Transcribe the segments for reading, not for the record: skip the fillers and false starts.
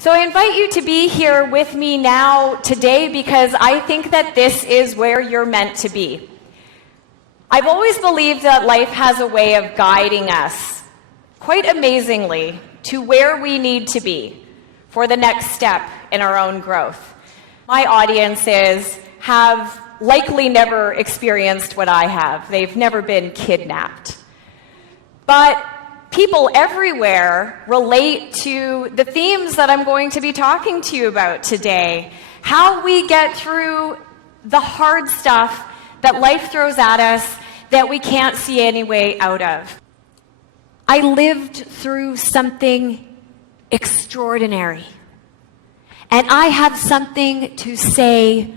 So I invite you to be here with me now today because I think that this is where you're meant to be. I've always believed that life has a way of guiding us, quite amazingly, to where we need to be for the next step in our own growth. My audiences have likely never experienced what I have. They've never been kidnapped. But people everywhere relate to the themes that I'm going to be talking to you about today. How we get through the hard stuff that life throws at us that we can't see any way out of. I lived through something extraordinary. And I have something to say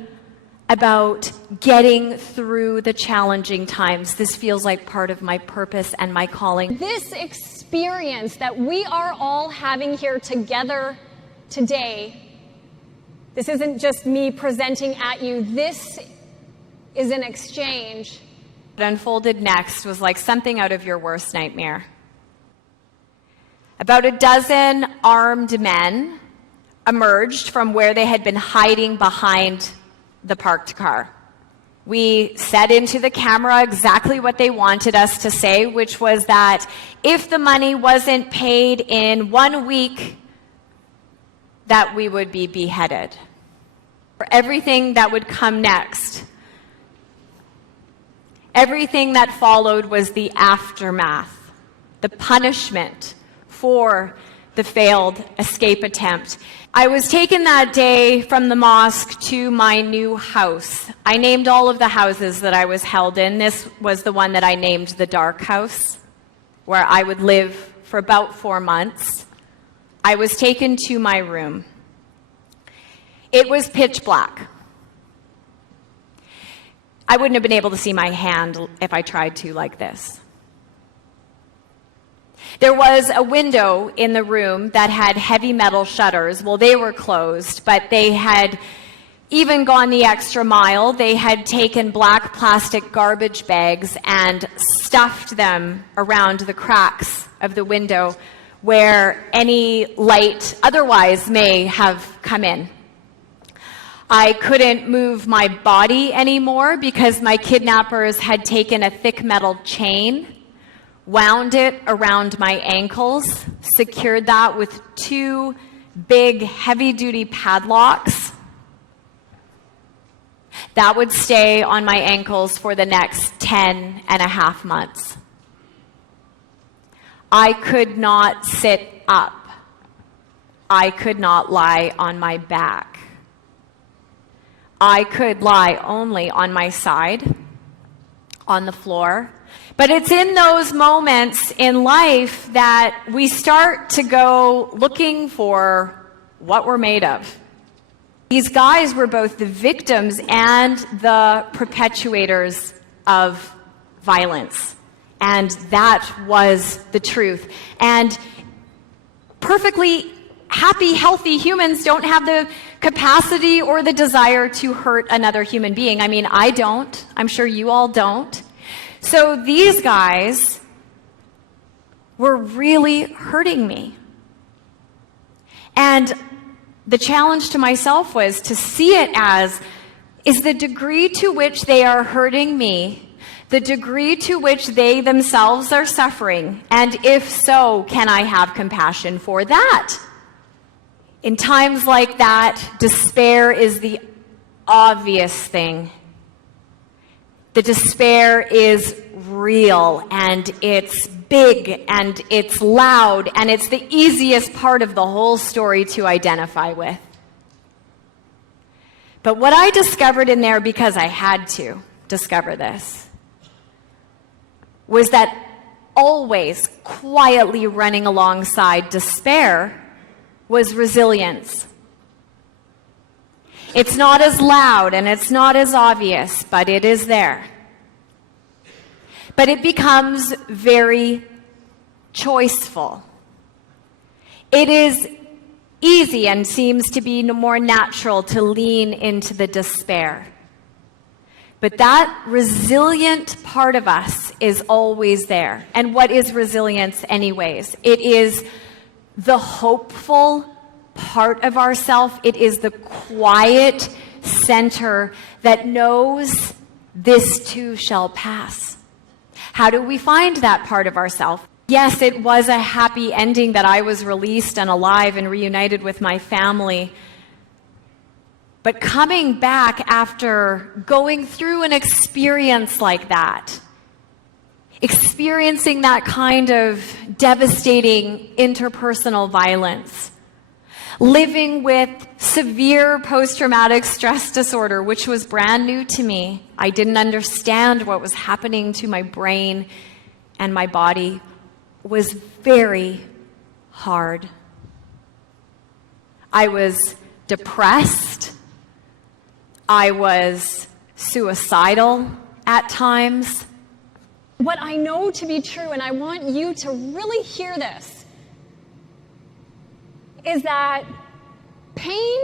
about getting through the challenging times. This feels like part of my purpose and my calling. This experience that we are all having here together today, this isn't just me presenting at you. This is an exchange. What unfolded next was like something out of your worst nightmare. About a dozen armed men emerged from where they had been hiding behind the parked car. We said into the camera exactly what they wanted us to say, which was that if the money wasn't paid in 1 week, that we would be beheaded. For everything that would come next, everything that followed was the aftermath, the punishment for the failed escape attempt. I was taken that day from the mosque to my new house. I named all of the houses that I was held in. This was the one that I named the dark house, where I would live for about 4 months. I was taken to my room. It was pitch black. I wouldn't have been able to see my hand if I tried to like this. There was a window in the room that had heavy metal shutters. Well, they were closed, but they had even gone the extra mile. They had taken black plastic garbage bags and stuffed them around the cracks of the window where any light otherwise may have come in. I couldn't move my body anymore because my kidnappers had taken a thick metal chain, wound it around my ankles, secured that with 2 big heavy-duty padlocks. That would stay on my ankles for the next 10.5 months. I could not sit up. I could not lie on my back. I could lie only on my side, on the floor. But it's in those moments in life that we start to go looking for what we're made of. These guys were both the victims and the perpetuators of violence. And that was the truth. And perfectly happy, healthy humans don't have the capacity or the desire to hurt another human being. I mean, I don't. I'm sure you all don't. So these guys were really hurting me. And the challenge to myself was to see it as, is the degree to which they are hurting me the degree to which they themselves are suffering? And if so, can I have compassion for that? In times like that, despair is the obvious thing. The despair is real, and it's big, and it's loud, and it's the easiest part of the whole story to identify with. But what I discovered in there, because I had to discover this, was that always quietly running alongside despair was resilience. It's not as loud and it's not as obvious, but it is there. But it becomes very choiceful. It is easy and seems to be more natural to lean into the despair. But that resilient part of us is always there. And what is resilience anyways? It is the hopeful part of ourself. It is the quiet center that knows this too shall pass. How do we find that part of ourself? Yes, it was a happy ending that I was released and alive and reunited with my family. But coming back after going through an experience like that, experiencing that kind of devastating interpersonal violence, living with severe post-traumatic stress disorder, which was brand new to me. I didn't understand what was happening to my brain and my body, was very hard. I was depressed. I was suicidal at times. What I know to be true, and I want you to really hear this, is that pain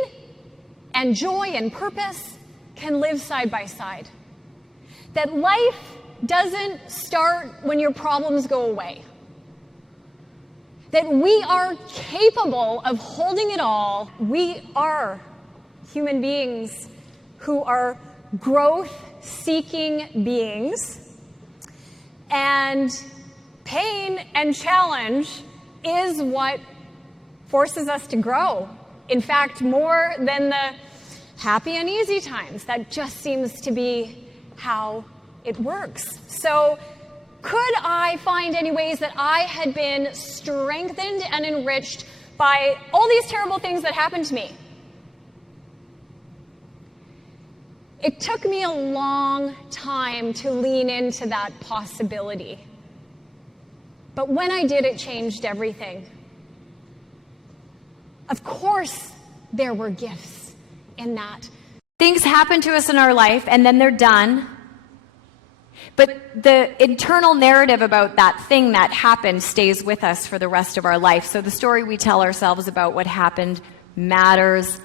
and joy and purpose can live side by side. That life doesn't start when your problems go away. That we are capable of holding it all. We are human beings who are growth-seeking beings. And pain and challenge is what forces us to grow. In fact, more than the happy and easy times. That just seems to be how it works. So, could I find any ways that I had been strengthened and enriched by all these terrible things that happened to me? It took me a long time to lean into that possibility. But when I did, it changed everything. Of course, there were gifts in that. Things happen to us in our life, and then they're done. But the internal narrative about that thing that happened stays with us for the rest of our life. So the story we tell ourselves about what happened matters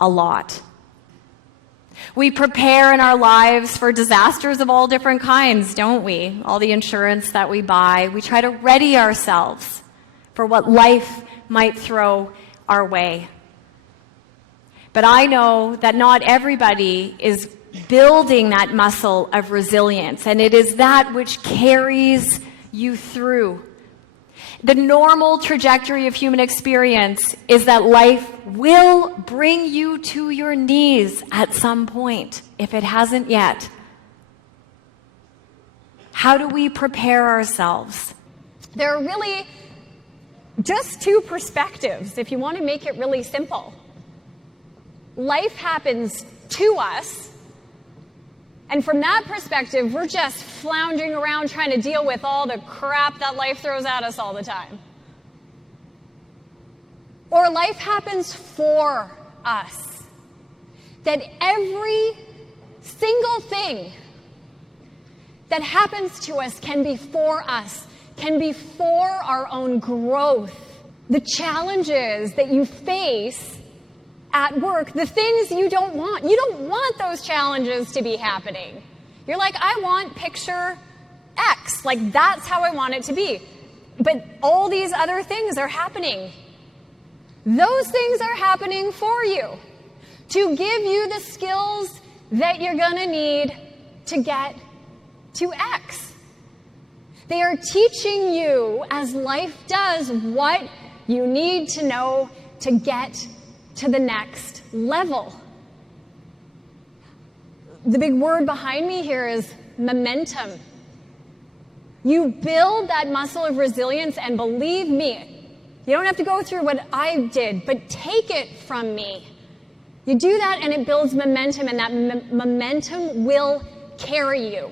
a lot. We prepare in our lives for disasters of all different kinds, don't we? All the insurance that we buy. We try to ready ourselves for what life might throw our way. But I know that not everybody is building that muscle of resilience, and it is that which carries you through. The normal trajectory of human experience is that life will bring you to your knees at some point, if it hasn't yet. How do we prepare ourselves? There are really just two perspectives, if you want to make it really simple. Life happens to us, and from that perspective, we're just floundering around trying to deal with all the crap that life throws at us all the time. Or life happens for us. That every single thing that happens to us can be for us, can be for our own growth. The challenges that you face at work, the things you don't want. You don't want those challenges to be happening. You're like, I want picture X. Like, that's how I want it to be. But all these other things are happening. Those things are happening for you to give you the skills that you're going to need to get to X. They are teaching you, as life does, what you need to know to get to the next level. The big word behind me here is momentum. You build that muscle of resilience, and believe me, you don't have to go through what I did, but take it from me. You do that and it builds momentum, and that momentum will carry you.